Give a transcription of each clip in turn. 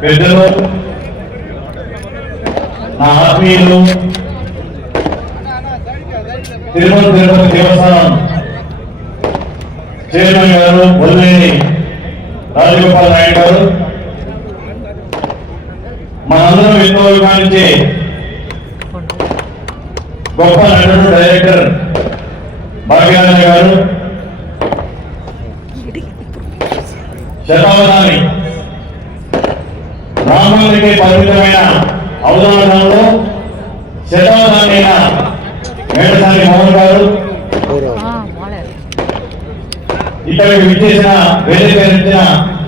పెద్దలు నా ఆత్మీయులు తిరుమల తిరుపతి దేవస్థానం చైర్మన్ గారు బొల్లేని రాజగోపాల్ నాయుడు గారు, మనందరం ఎంతో అభిమానించే గొప్ప నటుడు డైరెక్టర్ భాగ్యనారాయణ గారు, శతావధాని రామానికి పరిమితమైన అవధానంలో శతావధాని అయిన మేడసాని మోహన్ గారు, ఇక్కడికి విచ్చేసిన వేదిక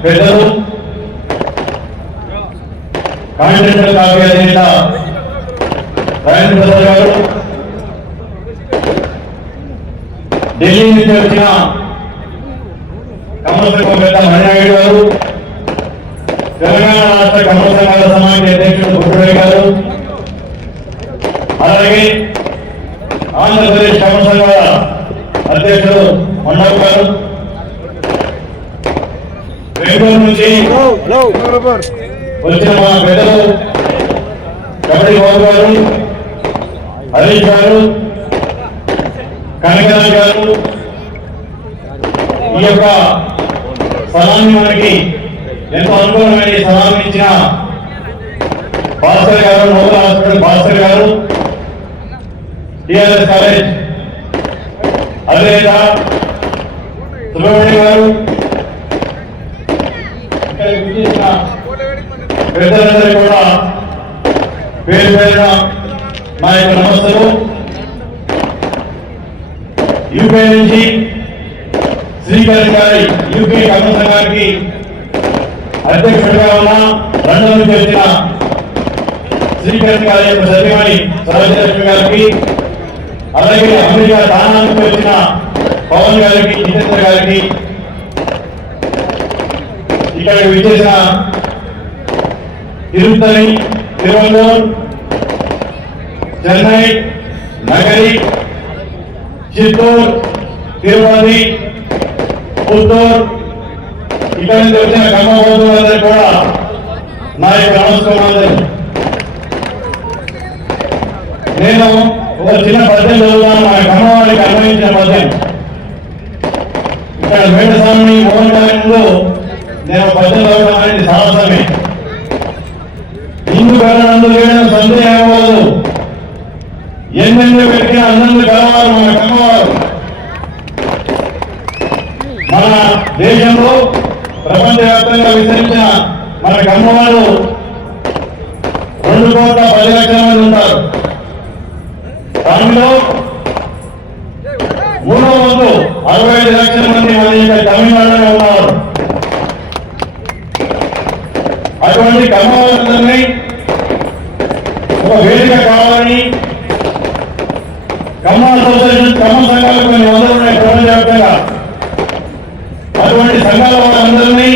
పెద్దలు, కాంట్రాక్టర్ కాపీ అధినేత రాజేంద్ర ప్రసాద్ గారు, ఢిల్లీ నుంచి వచ్చిన కమల సంఘం పెద్ద మణినాయుడు గారు, తెలంగాణ రాష్ట్ర కమల సంఘాల సమాఖ్య అధ్యక్షుడు గుడ్డరాయ్ గారు, అలాగే ఆంధ్రప్రదేశ్ కమల సంఘాల అధ్యక్షుడు మండప్ గారు, బెంగళూరు నుంచి వచ్చిన మా పెద్దలు కబడ్డీ బాబు గారు, హరీష్ గారు, కనకరాజ్ గారు, ఈ యొక్క స్థలాన్ని మనకి ఎంతో అనుకూలమైన స్థలాన్ని ఇచ్చిన భాస్కర్ గారు, నోబెల్ హాస్పిటల్ భాస్కర్ గారు, టిఆర్ఎస్ కాలేజ్ అధినేత సుబ్రహ్మణ్యం గారు, పెద్దలందరూ కూడా పేరు పేరున మా యొక్క నమస్తలు. యూపీ నుంచి శ్రీకరణ్ గారి యూపీ కమల సంఘానికి అధ్యక్షుడిగా ఉన్న లండన్ నుంచి వచ్చిన శ్రీకరణ్ గారి యొక్క సత్యమణి సరోజలక్ష్మి గారికి, అలాగే అమెరికా దానా నుంచి వచ్చిన పవన్ గారికి, జితేంద్ర గారికి, ఇక్కడికి విచ్చేసిన తిరుపతి, తిరువనూరు, చెన్నై, నగరి, చిత్తూరు, తిరుపతి, పుత్తూరు, ఇక్కడ నుంచి వచ్చిన కమ్మ బంధువులందరూ కూడా నా యొక్క నమస్కారాలు. నేను ఒక చిన్న పద్యం చదువుతాను, మన కమ్మవారికి అన్వయించిన పద్యం. ఇక్కడ మేడస్వామి మోహన్ గారి ముందు నేను పద్యం చదవడం అనేది సాహసమే. ఇందు కలనందు లేడని సందేహం అవ్వదు, ఎన్నెన్నో పెట్టిన అన్నందు కలవారు మన కమ్మవారు. మన దేశంలో ప్రపంచవ్యాప్తంగా విస్తరించిన మన కమ్మవారు 2,10,00,000 మంది ఉంటారు. దానిలో 3వ వంతు 65 లక్షల మంది మన యొక్క తమిళనాడులో ఉన్నారు. అటువంటి కమ్మవారందరినీ ఒక వేదిక కావాలని కమ్మ అసోసియేషన్, కమ్మ సంఘాలు కొన్ని వందలు ఉన్నాయి ప్రపంచవ్యాప్తంగా. అటువంటి సంఘాల వాళ్ళందరినీ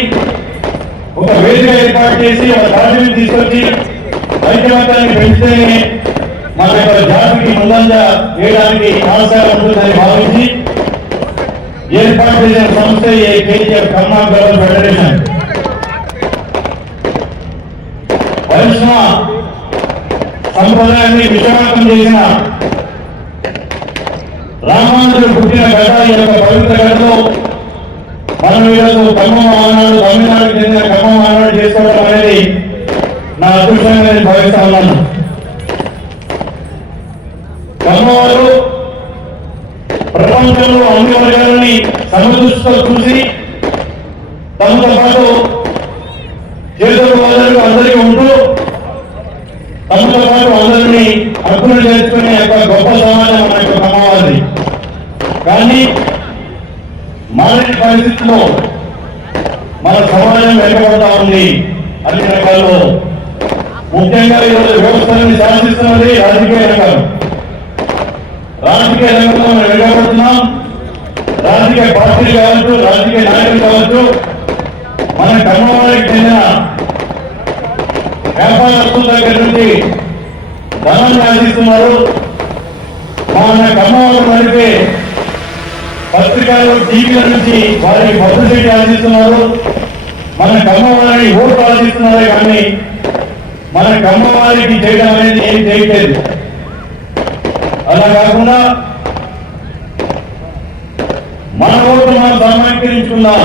ఒక వేదిక ఏర్పాటు చేసి ఒక రాజ్యం తీసుకొచ్చి ఐక్యమత్యాన్ని పెంచితేనే మన యొక్క జాతికి ముందంజ వేయడానికి ఆస్కారం ఉంటుందని భావించి ఏర్పాటు చేసిన సంస్థ కేజీఎఫ్ కమ్మ గ్లోబల్ ఫెడరేషన్. వైష్ణవ సంప్రదాయాన్ని విషయార్థం చేసిన రామానుజుడు పుట్టిన గడ్డ, ఈ యొక్క పవిత్ర గడ్డలో మనం ఈరోజు కమ్మ మహానాడు, తమిళనాడుకు చెందిన కమ్మ మహానాడు చేసుకోవడం అనేది నా అదృష్టంగా నేను భావిస్తా ఉన్నాను. కమ్మవారు ప్రపంచంలో అన్ని వర్గాలని సమదృష్టితో చూసి తమతో పాటు చేతులు అందరికీ ఉంటూ తమతో పాటు అందరినీ హక్కులు చేసుకునే యొక్క గొప్ప సమాజం మన యొక్క కమ్మవారిది. కానీ మారిన పరిస్థితుల్లో మన సమాజం వెనుకబడతా ఉంది అన్ని రకాల్లో. ముఖ్యంగా ఈరోజు వ్యవస్థలను శాసిస్తున్నది రాజకీయ రంగం. రాజకీయ రంగంలో మనం వెనుకబడుతున్నాం. రాజకీయ పార్టీలు కావచ్చు, రాజకీయ నాయకులు కావచ్చు, మన కమ్మవారికి చెందిన వ్యాపారస్తుల దగ్గర నుంచి ధనాన్ని ఆశిస్తున్నారు. మన కమ్మవారు నడిపే పత్రికలు, టీవీల నుంచి వారికి పబ్లిసిటీ ఆశిస్తున్నారు. మన కమ్మవారిని ఓట్లు ఆలోచిస్తున్నారే కానీ మన కమ్మవారికి చేయడం అనేది ఏం చేయట్లేదు. అలా కాకుండా మన ఓట్లు మనం సమీకరించుకుందాం.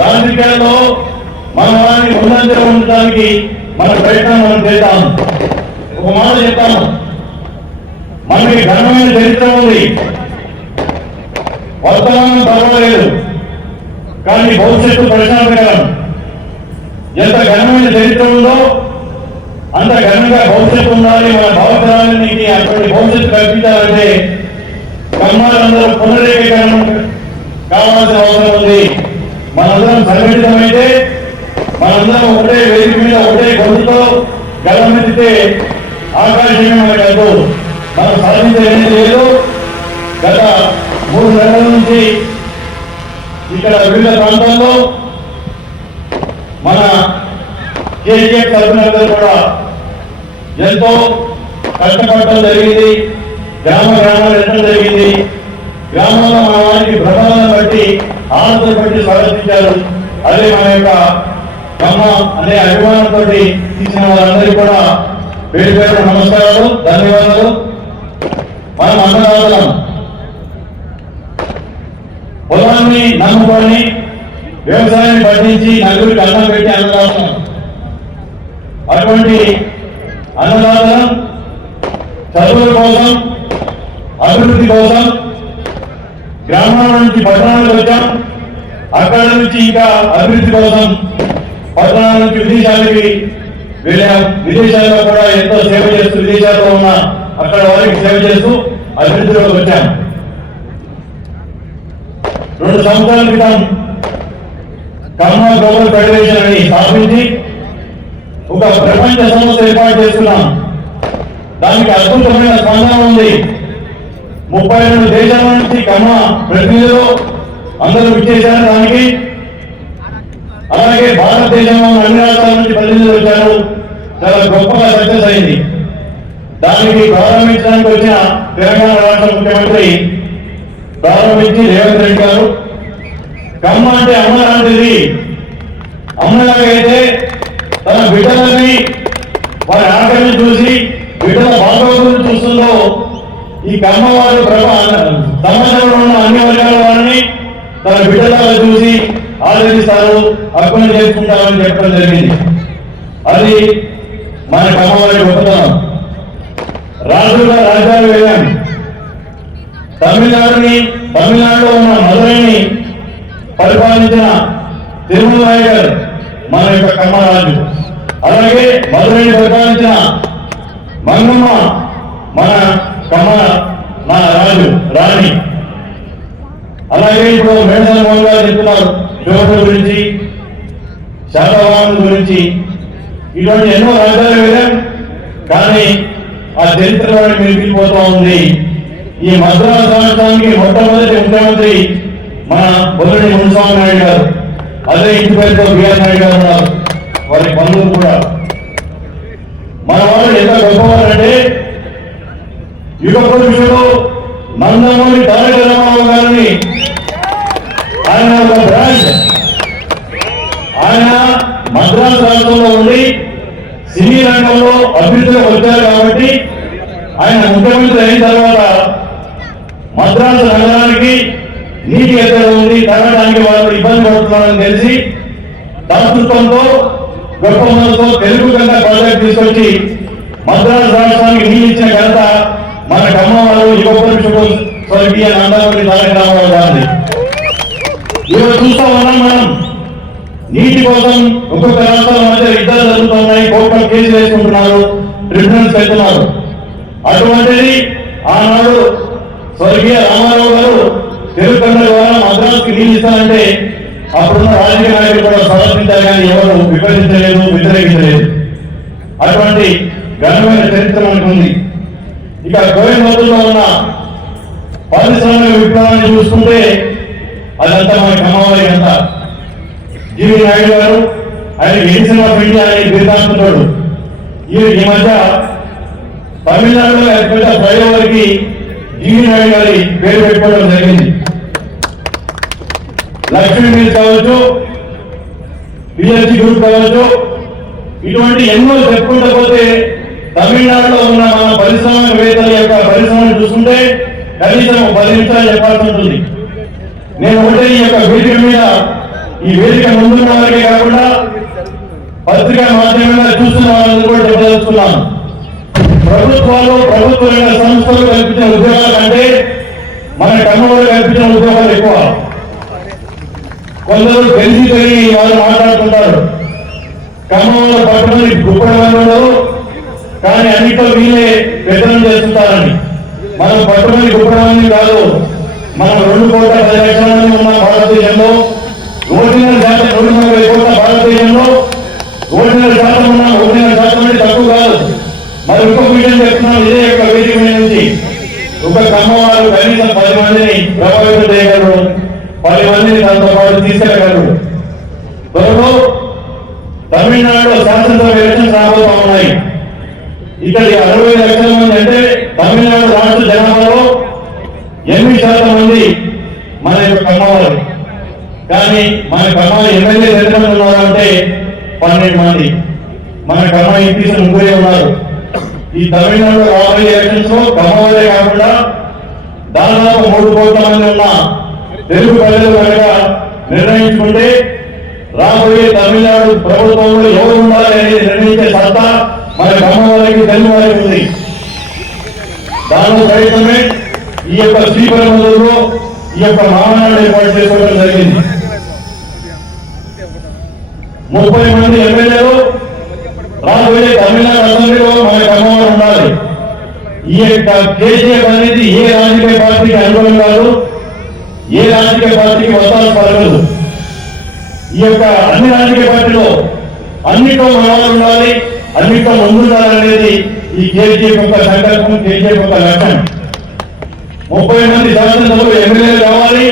రాజకీయాల్లో మన వారిని ముందంజలో ఉండడానికి మన ప్రయత్నం మనం చేద్దాం. ఒక మాట చెప్తాను, మనకి ఘనమైన చరిత్ర ఉంది. వర్తమానం పర్వాలేదు కానీ భవిష్యత్తు ప్రశాంతకరం. ఎంత ఘనమైన చరిత్ర ఉందో అంత ఘనంగా భవిష్యత్తు ఉండాలి. మన భావతరానికి అటువంటి భవిష్యత్తు కల్పించాలంటే కమ్మాలందరూ పునరేకీకరణ కావాల్సిన అవసరం ఉంది. మనందరం సంఘటితమైతే, మనందరం ఒకటే వేదిక మీద ఒకటే గొంతుతో గలమెత్తితే ఆకాశమే మనకు మనం సాధించేది లేదు. గత 3 నెలల నుంచి ఇక్కడ వివిధ ప్రాంతాల్లో మన కేసీఆర్ తరఫునందరూ కూడా ఎంతో కష్టపడటం జరిగింది. గ్రామాలు ఎన్నో జరిగింది. గ్రామంలో మన వారికి భ్రమలను బట్టి ఆనందం బట్టి స్వాగతించారు. అదే మన యొక్క కమ్మ అనే అభిమానంతో తీసిన వారందరికీ కూడా పేరు పేరు నమస్కారాలు, ధన్యవాదాలు. మనం అన్నదాతలం, పొలాన్ని నమ్ముకొని వ్యవసాయాన్ని పండించి నలుగురికి అన్నం పెట్టి అన్నదాతలం. అటువంటి అన్నదాతలం చదువుల కోసం, అభివృద్ధి కోసం గ్రామాల నుంచి పట్టణాలకు వచ్చాం. అక్కడ నుంచి ఇంకా అభివృద్ధి కోసం పట్టణాల నుంచి విదేశాలకి వెళ్ళాం. విదేశాల్లో కూడా ఎంతో సేవ చేస్తూ, విదేశాల్లో ఉన్న అక్కడ వారికి సేవ చేస్తూ అభివృద్ధిలోకి వచ్చాం. 2 సంవత్సరాల క్రితం కమ్మ గ్లోబల్ ఫెడరేషన్ అని స్థాపించి ఒక ప్రపంచ సంస్థ ఏర్పాటు చేస్తున్నాం. దానికి అద్భుతమైన స్పందన ఉంది. 32 దేశాల నుంచి కమ్మ ప్రతినిధులు అందరూ విచ్చేశారు. దానికి అలాగే భారతదేశంలో అన్ని రాష్ట్రాల నుంచి ప్రతినిధులు వచ్చారు. చాలా గొప్పగా సక్సెస్ అయింది. దానికి ప్రారంభించడానికి వచ్చిన తెలంగాణ రాష్ట్ర ముఖ్యమంత్రి ప్రారంభించి రేవంత్ రెడ్డి గారు, కమ్మ అంటే అమ్మ లాంటిది. అమ్మలాగైతే తన బిడ్డలని వారి ఆకలిని చూసి బిడ్డల భాగవతులను చూస్తుందో, ఈ కమ్మ వారు సమాజంలో ఉన్న అన్ని వర్గాల వారిని తన బిడ్డలాగా చూసి ఆదరిస్తారు, అర్పణ చేసుకుంటారని చెప్పడం జరిగింది. అది మన కమ్మవారి గొప్పతనం. రాజుగా రాజ్యాలు వెళ్ళాం. తమిళనాడులో ఉన్న మదురైని పరిపాలించిన తిరుమలరాయ గారు మన యొక్క కమ్మరాజు. అలాగే మదురైని పరిపాలించిన మంగమ్మ మన కమ్మ నా రాణి. అలాగే ఇప్పుడు మేడల మోహన్ గారు చెప్తున్నారు శివపుల గురించి, శాతవాహనం గురించి. ఇటువంటి ఎన్నో రాజ్యాలు వెళ్ళాం కానీ ఆ చరిత్రలో మిగిలిపోతూ ఉంది. ఈ మద్రాసు రాష్ట్రానికి మొట్టమొదటి ముఖ్యమంత్రి మన బొల్లిని మునిస్వామి నాయుడు గారు. అదే ఇంటి పేరుతో బిఆర్ నాయుడు గారు ఉన్నారు, వారి బంధువులు కూడా. మన వాళ్ళు ఎంత గొప్పవారంటే యుగ పురుషుడు నందమూరి తారక రామారావు గారిని, ఆయన ఒక బ్రాండ్, ఆయన మద్రాసు రాష్ట్రంలో ఉండి సినీ రంగంలో అభివృద్ధిలో వచ్చారు కాబట్టి ఆయన ముఖ్యమంత్రి అయిన తర్వాత మద్రాసు నగరానికి నీటి ఎద్దడి ఉంది, తగ్గడానికి వాళ్ళు ఇబ్బంది పడుతున్నారని తెలిసి దాతృత్వంతో గొప్ప మనసుతో తెలుగు గంగ ప్రాజెక్ట్ తీసుకొచ్చి మద్రాసు రాష్ట్రానికి నీళ్ళు ఇచ్చిన ఘనత మన కమ్మ వాళ్ళు యువ పురుషుడు స్వర్గీయ నందమూరి తారక రామారావు గారిని. ఈరోజు చూస్తా ఉన్నాం మనం, నీటి కోసం ఒక్కొక్క రాష్ట్రాల మధ్య యుద్ధాలు జరుగుతున్నాయి, కోర్టులో కేసులు వేసుకుంటున్నారు, ట్రిబ్యునల్స్ వెళ్తున్నారు. అటువంటిది ఆనాడు స్వర్గీయ రామారావు గారు తెలుగు కన్నడ ద్వారా మద్రాసుకి నీళ్ళు ఇస్తానంటే అప్పుడున్న రాజకీయ నాయకులు కూడా సమర్థించారు కానీ ఎవరు విభజించలేదు, వ్యతిరేకించలేదు. అటువంటి ఘనమైన చరిత్ర మనకు ఉంది. ఇక కోయంబత్తూరులో ఉన్న పారిశ్రామిక విప్లవాన్ని చూసుకుంటే అదంతా మన కమ్మవారి అంతా. జీవి నాయుడు గారు ఆయన ఎడిసన్ ఆఫ్ ఇండియా అనే బిరుదాంతుడు. ఈ మధ్య తమిళనాడులో పెద్ద ఫ్లైఓవర్కి జీవి నాయుడు గారి పేరు పెట్టుకోవడం జరిగింది. లక్ష్మీ మిల్స్ కావచ్చు, పిహెచ్డి గ్రూప్ కావచ్చు, ఇటువంటి ఎన్నో చెప్పుకుంటూ పోతే తమిళనాడులో ఉన్న మన పరిశ్రమవేత్తల యొక్క పరిశ్రమను చూసుకుంటే కనీసం 10 నిమిషాలు చెప్పాల్సి ఉంటుంది. నేను ఒకటే ఈ యొక్క వేదిక మీద, ఈ వేదిక ముందున్న వారికే కాకుండా పత్రికా మాధ్యమంగా చూస్తున్న వాళ్ళని కూడా చెప్పదలుచుకున్నాను. ప్రభుత్వాలు, ప్రభుత్వ రంగ సంస్థలు కల్పించిన ఉద్యోగాల కంటే మన కర్మలో కల్పించిన ఉద్యోగాలు ఎక్కువ. కొందరు తెలిసి తెలియ వాళ్ళు మాట్లాడుతుంటారు. ఖమ్మంలో పట్టణం గుప్పడంలో కానీ అన్నింటిలో వీళ్ళే పెద్దనం చేస్తుంటారని. మనం పట్టణం గుప్పడం కాదు, మనం 2,10,00,000 మంది ఉన్న భారతదేశంలో, 1.5% 140 కోట్ల భారతదేశంలో 1.5% ఉన్న 1.5% మంది తక్కువ కాదు. మరి ఇంకొక విషయం చెప్తున్నాం, ఇదే యొక్క వేదిక మీద నుంచి ఒక ఖమ్మవారు కనీసం 10 మందిని ప్రభావితం చేయగలరు, 10 మందిని దాంతో పాటు తీసుకెళ్ళగలరు. త్వరలో తమిళనాడులో శాసనసభ ఎలక్షన్స్ రాబోతా ఉన్నాయి. ఇక్కడ 60 లక్షల మంది అంటే తమిళనాడు రాష్ట్ర జనాభాలో 8% మంది మన యొక్క ఖమ్మవారు. కానీ మన ఖమ్మం ఎమ్మెల్యే ఎంతమంది ఉన్నారు అంటే 12 మంది. మన ఖమ్మం ఎంపీస్ 3 ఉన్నారు. ఈ తమిళనాడులో రాబోయే ఎలక్షన్స్ లో ఖమ్మంలో కాకుండా దాదాపు 3 కోట్ల మంది ఉన్న తెలుగు ప్రజలు కనుక నిర్ణయించుకుంటే రాబోయే తమిళనాడు ప్రభుత్వంలో ఎవరు ఉండాలి అనేది నిర్ణయించే సత్తా మన ఖమ్మం వారికి, తెలుగు వారికి ఉంది. దానిలో ప్రయత్నమే ఈ యొక్క శ్రీపరమందులో ఈ యొక్క మహానాడు ఏర్పాటు చేసుకోవడం జరిగింది. 30 మంది ఎమ్మెల్యేలు రాబోయే తమిళనాడు అసెంబ్లీలో మన ఖమ్మం ఉండాలి. ఈ యొక్క కేసీఆర్ అనేది ఏ రాజకీయ పార్టీకి అనుకూలం కాదు, ఏ రాజకీయ పార్టీకి వస్తాలు పడగలదు. ఈ యొక్క అన్ని రాజకీయ పార్టీలో అన్నిట్లో మనవాళ్ళు ఉండాలి, అన్నిట్లో ముందుండాలనేది ఈ కేసీఆర్ యొక్క సంకల్పం, కేసీఆర్ యొక్క లక్ష్యం. 30 మంది శాసనసభలో ఎమ్మెల్యేలు కావాలి.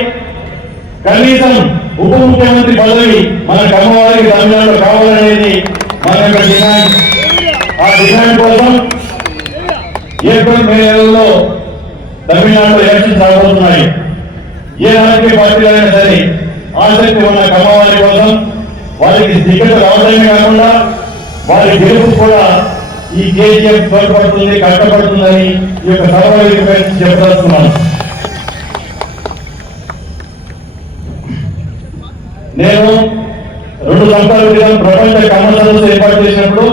కనీసం ఉప ముఖ్యమంత్రి పదవి మన ఖమ్మవారికి తమిళనాడులో కావాలనేది మన యొక్క డిమాండ్. ఆ డిమాండ్ కోసం ఏప్రిల్ మే నెలలో తమిళనాడులో ఎలక్షన్స్ రాబోతున్నాయి. ఏ రాజకీయ పార్టీలైనా సరే ఆసక్తి ఉన్న ఖమ్మవారి కోసం వారికి టికెట్ రావడమే కాకుండా వారి గెలుపు కూడా ఈ కేసీఆర్ తోడ్పడుతుంది, కష్టపడుతుందని ఈ యొక్క సభ చెప్పదలుచుకున్నాను. నేను 2 సంవత్సరాల క్రితం ప్రపంచ ఖమ్మ సదస్సు ఏర్పాటు చేసినప్పుడు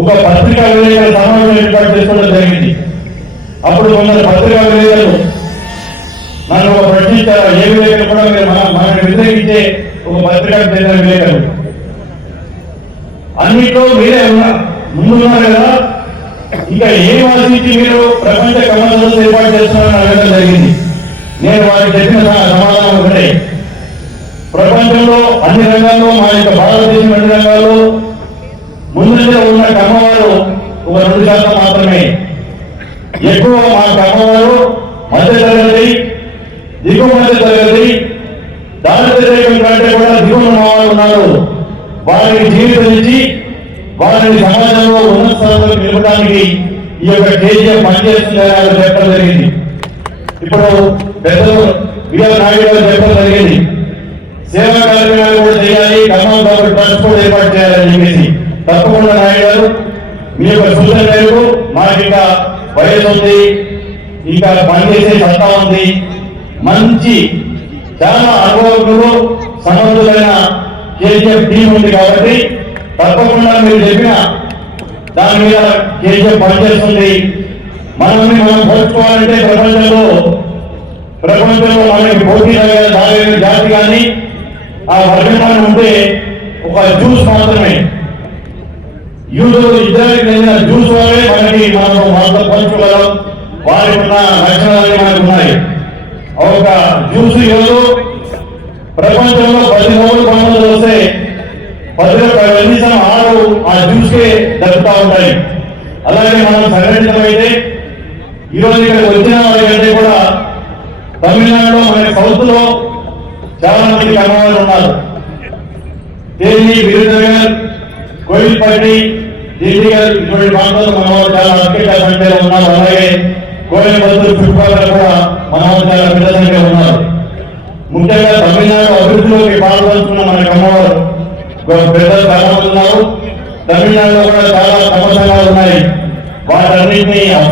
ఒక పత్రికా విలేకరుల సమావేశం ఏర్పాటు చేసుకోవడం జరిగింది. అప్పుడు కొందరు పత్రికా విలేకరులు నన్ను ఒక ప్రశ్నించారు, ఏ విలేకరులు కూడా మీరు మనకు వ్యతిరేకించే ఒక పత్రికకు చెందిన విలేకరులు అన్నిట్లో మీరే ముందున్నారు కదా, ఇంకా ఏం ఆశించి మీరు ప్రపంచ ఖమ్మ సదస్సు ఏర్పాటు చేస్తున్నారని అడగడం జరిగింది. నేను వారికి చెప్పిన సమాధానం ఒకటే, ప్రపంచంలో అన్ని రంగాల్లో మా యొక్క భారతదేశం అన్ని రంగాల్లో ముందుగా ఉన్న ఖమ్మవారు ఒక 2% మాత్రమే. ఎక్కువ మా ఖమ్మవారు మధ్య తరగతి, దిగువ మధ్య తరగతి, దారిద్ర్యం కంటే కూడా దిగువ వాళ్ళు ఉన్నారు. వారికి జీవితం ఇచ్చి వారిని సమాజంలో ఉన్నత స్థానంలో నిలపడానికి ఈ యొక్క కేసీఆర్ పనిచేస్తుందని చెప్పడం జరిగింది. ఇప్పుడు పెద్దలు బిఆర్ నాయుడు గారు చెప్పడం జరిగింది, సేవా కార్యక్రమాలు కూడా చేయాలి, ఖమ్మం కాబట్టి ట్రస్ట్ కూడా ఏర్పాటు చేయాలని చెప్పేసి. తప్పకుండా నాయుడు గారు మీ యొక్క సూచన మేరకు మాకు ఇంకా వయసు ఉంది, ఇంకా పనిచేసే సత్తా ఉంది, మంచి చాలా అనుభవజ్ఞులు సమర్థులైన కేసీఆర్ టీం ఉంది కాబట్టి తప్పకుండా మీరు చెప్పిన దాని మీద కేసీఆర్ పనిచేస్తుంది. మనల్ని మనం పోల్చుకోవాలంటే ప్రపంచంలో మనకి పోటీ సాగలేని జాతి కానీ ఆ వర్గం ఉంటే ఒక జ్యూస్ మాత్రమే. యూదులు ఇద్దరికి చెందిన జ్యూస్ వల్లే మనం వాళ్ళతో పంచుకోగలం, వారికి ఉన్న లక్షణాలు మనకు ఉన్నాయి. ఒక జ్యూస్ ఈరోజు ప్రపంచంలో 10 నోబెల్ బహుమతులు వస్తే 10 కనీసం 6 ఆ జ్యూస్కే దక్కుతూ ఉంటాయి. అలాగే మనం సంఘటితమైతే ఈరోజు ఇక్కడ వచ్చిన వారికంటే కూడా తమిళనాడులో మన సౌత్ లో చాలా మంది ఖమ్మవారు ఉన్నారు. తేలి, విరుదనగర్, కోయిల్పట్టి, దిల్లీగర్ ఇటువంటి ప్రాంతాల్లో మన వాళ్ళు చాలా అత్యధిక సంఖ్యలో ఉన్నారు. అలాగే కోయంబత్తూరు చుట్టుపక్కల కూడా మన వాళ్ళు చాలా పెద్ద సంఖ్యలో ఉన్నారు. ముఖ్యంగా తమిళనాడు అభివృద్ధిలోకి పాల్గొంటున్న మన ఖమ్మవారు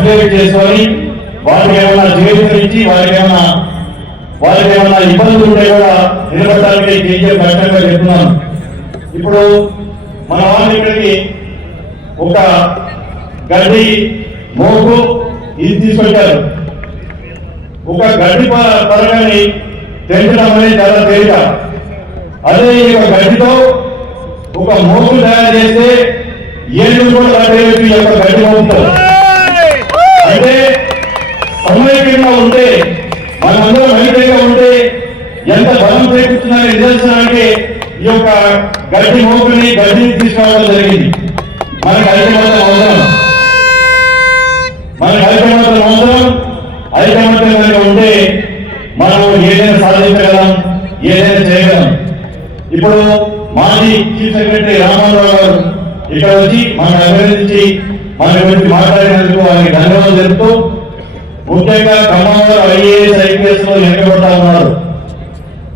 అఫిడేవిట్ చేసుకొని వారికి ఏమైనా చేయించి వారికి ఏమైనా ఇబ్బందులు ఉంటే కూడా నిలబడడానికి కేసీఆర్ కష్టంగా చెప్తున్నాను. ఇప్పుడు మన వాళ్ళు ఇక్కడికి ఒక గడ్డి మోపు ఇది తీసుకొచ్చారు. ఒక గడ్డి పరగాని పెంచడం అనేది చాలా తేలిక. అదే ఈ గడ్డితో ఒక మోపు తయారు చేస్తే ఏళ్ళు కూడా కట్టేయచ్చు ఈ యొక్క గడ్డి మోపుతో. అంటే సమైక్యంగా ఉంటే మనమందరం ఐక్యంగా ఉంటే ఎంత బలం చేకూరుతుందని నిదర్శనానికి ఈ యొక్క గడ్డి మోపుని గడ్డిని తీసుకురావడం జరిగింది. మనకి ఐక్యమత్యం అవసరం, ఐకమత్యంగా ఉంటే మనం ఏదైనా సాధించగలం, ఏదైనా చేయగలం. ఇప్పుడు మాజీ చీఫ్ సెక్రటరీ రామారావు గారు ఇక్కడ వచ్చి మనం అభినందించి మన గురించి మాట్లాడినందుకు వారికి ధన్యవాదాలు చెప్తూ, ముఖ్యంగా ఖమ్మంలో IAS IPS లో వెనుకబడతా ఉన్నారు.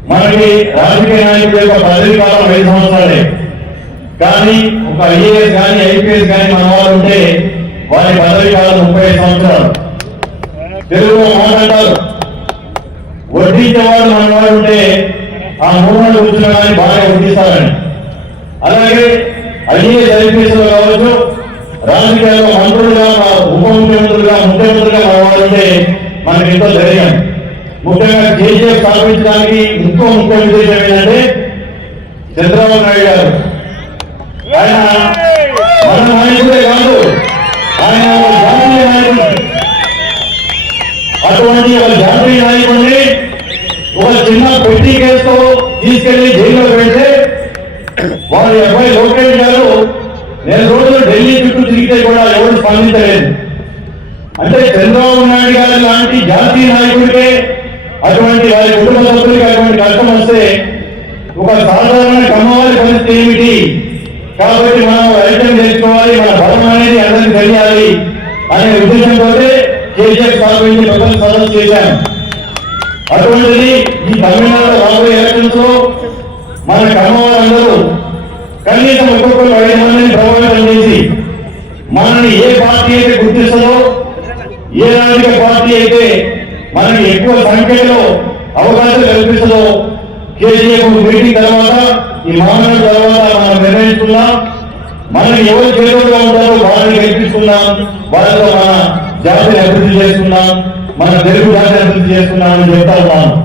మనకి రాజకీయ నాయకుల యొక్క పదవి కాలం 5 సంవత్సరాలే. కానీ ఒక IAS కానీ IPS కానీ మన వాళ్ళు ఉంటే వారి పదవి కాలం 35 సంవత్సరాలు. తెలుగులో మాట్లాడతారు, వడ్డించేవాళ్ళు మన వాళ్ళు ఉంటే ఆ 3 నెలలు కూర్చున్న కానీ బాగా వడ్డిస్తారని. అలాగే IAS IPS లో కావచ్చు, రాజకీయాల్లో మంత్రులుగా, ఉప ముఖ్యమంత్రులుగా, ముఖ్యమంత్రులుగా మన వాళ్ళు ఉంటే మనకి ఎంతో ధైర్యం. ముఖ్యంగా కేసీఆర్ స్థాపించడానికి ఇంకో ముఖ్య ఉద్దేశం ఏంటంటే చంద్రబాబు నాయుడు గారు. ఆయన మన నాయకుడే కాదు, ఆయన జాతీయ నాయకుడు. అటువంటి ఒక జాతీయ నాయకుడిని ఒక చిన్న పెట్టి కేసుతో తీసుకెళ్లి జైల్లో పెడితే వారి అబ్బాయి లోకేష్ గారు 4 రోజులు ఢిల్లీ చుట్టూ తిరిగితే కూడా ఎవరు స్పందించలేదు. అంటే చంద్రబాబు నాయుడు గారు లాంటి జాతీయ నాయకుడికే అటువంటి వారి కుటుంబ సభ్యులకి అటువంటి కష్టం వస్తే ఒక సాధారణ కమ్మవారి పరిస్థితి ఏమిటి? కాబట్టి మనం ఐక్యం చేసుకోవాలి, మన బలం అనేది అందరికి తెలియాలి అనే ఉద్దేశంతో కేసీఆర్ స్థాపించి ప్రజల సదస్సు చేశాం. అటువంటిది ఈ తమిళనాడు రాబోయే ఎలక్షన్స్ లో మన కమ్మవారందరూ కనీసం ఒక్కొక్కరు 5 మందిని ప్రభావితం చేసి మనల్ని ఏ పార్టీ అయితే గుర్తిస్తుందో, ఏ రాజకీయ పార్టీ అయితే మనకి ఎక్కువ సంఖ్యలో అవకాశం కల్పిస్తుందో, కేసీఆర్ మీటింగ్ తర్వాత ఈ మహానాడు తర్వాత మనం నిర్ణయించుకున్నాం. మనకి ఎవరు చేరువుగా ఉంటారో వాళ్ళని గెలిపిస్తున్నాం, వాళ్ళతో మన జాతిని అభివృద్ధి చేసుకున్నాం, మన తెలుగు జాతిని అభివృద్ధి చేసుకున్నామని చెప్తా ఉన్నాను.